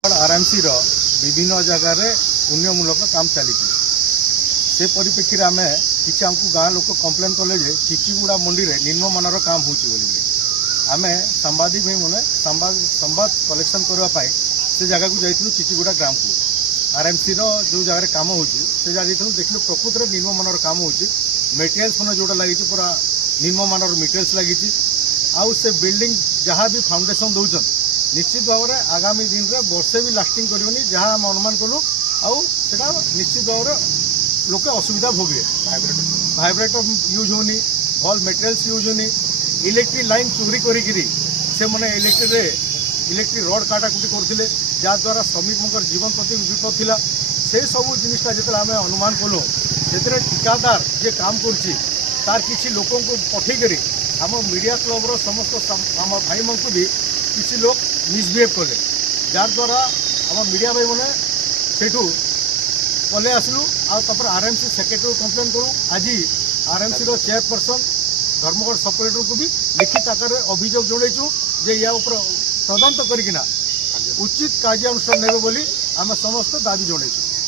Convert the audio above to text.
RMC विभिन्न जगार उन्नयनमूलक काम चली से परिप्रेक्षी आम कि आमको गाँ लोक कम्प्लेन कले चिचिगुड़ा मंडी में निम्न मानर काम हो आम सांबादिक भाई मैंने संवाद कलेक्शन करने से जगह को जाइलु चिचिगुड़ा ग्राम को आरएमसी जो जगह काम हो जगह देखिलु प्रकृत में निम्न मानर काम हो मेटेरियल्स मैंने जोटा लगी पूरा निम्न मानर मेटेरियल्स लगी आउ से बिल्डिंग जहाँ भी फाउंडेशन दौरान निश्चित भाव में आगामी दिन में वर्षे भी लास्टिंग करनी जहाँ आम अनुमान कलु आउ निश्चित भाव में लोक असुविधा भोगे भाइब्रेटर यूज होनी भल मेटेरियल्स यूज होनी इलेक्ट्रिक लाइन चोरी करी से मैंने इलेक्ट्रिक रड काटाकुटी करते जहाद्वारा श्रमिकों जीवन प्रति विपद थिला से सब जिनिसटा जो आम अनुमान कलु से ठिकादार जे काम कर किसी लोक पठे कर आम मीडिया क्लब समस्त आम भाई मन को भी किसी लोग मिसबिहेव कले जहाद्वारा आम मीडिया भाई मैंने सेठू पले आसलु आपर आरएमसी सेक्रेटरी कम्प्लेन करूँ आज आरएमसी चेयरपर्सन धर्मगढ़ सब कलेक्टर को भी लिखित आकार अभियोग जनईचु जे या तदंत करना उचित कार्यानुष्ठान ने आम समस्त दाबी जनईचु।